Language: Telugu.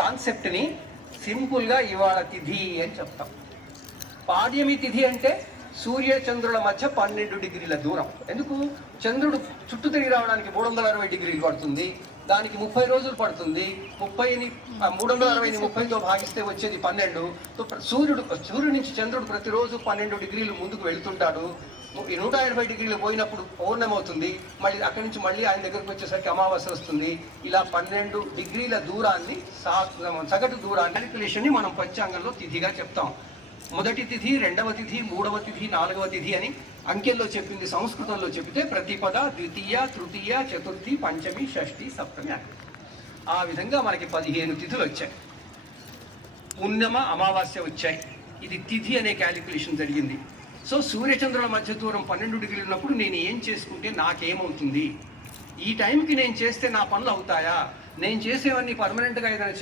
కాన్సెప్ట్ని సింపుల్గా ఇవాళ తిథి అని చెప్తాం. పాడ్యమి తిథి అంటే సూర్య చంద్రుల మధ్య 12 డిగ్రీల దూరం. ఎందుకు? చంద్రుడు చుట్టూ తిరిగి రావడానికి 360 డిగ్రీలు పడుతుంది, దానికి 30 రోజులు పడుతుంది. 30ని 360ని 30తో భాగిస్తే వచ్చేది 12. సూర్యుడి నుంచి చంద్రుడు ప్రతిరోజు 12 డిగ్రీలు ముందుకు వెళుతుంటాడు. 180 డిగ్రీలు పోయినప్పుడు పౌర్ణమవుతుంది, మళ్ళీ అక్కడి నుంచి మళ్ళీ ఆయన దగ్గరకు వచ్చేసరికి అమావాస్య వస్తుంది. ఇలా 12 డిగ్రీల దూరాన్ని, సగటు దూరాన్ని క్యాలిక్యులేషన్ని మనం పంచాంగంలో తిథిగా చెప్తాం. మొదటి తిథి, రెండవ తిథి, మూడవ తిథి, నాలుగవ తిథి అని అంకెల్లో చెప్పింది సంస్కృతంలో చెబితే ప్రతిపద, ద్వితీయ, తృతీయ, చతుర్థి, పంచమి, షష్ఠి, సప్తమి అని. ఆ విధంగా మనకి 15 తిథులు వచ్చాయి. పున్నమ, అమావాస్య వచ్చాయి. ఇది తిథి అనే క్యాలిక్యులేషన్ జరిగింది. సో సూర్యచంద్రుల మధ్య దూరం 12 డిగ్రీలు ఉన్నప్పుడు నేను ఏం చేసుకుంటే నాకేమవుతుంది, ఈ టైంకి నేను చేస్తే నా పనులు అవుతాయా, నేను చేసేవన్నీ పర్మనెంట్గా ఏదైనా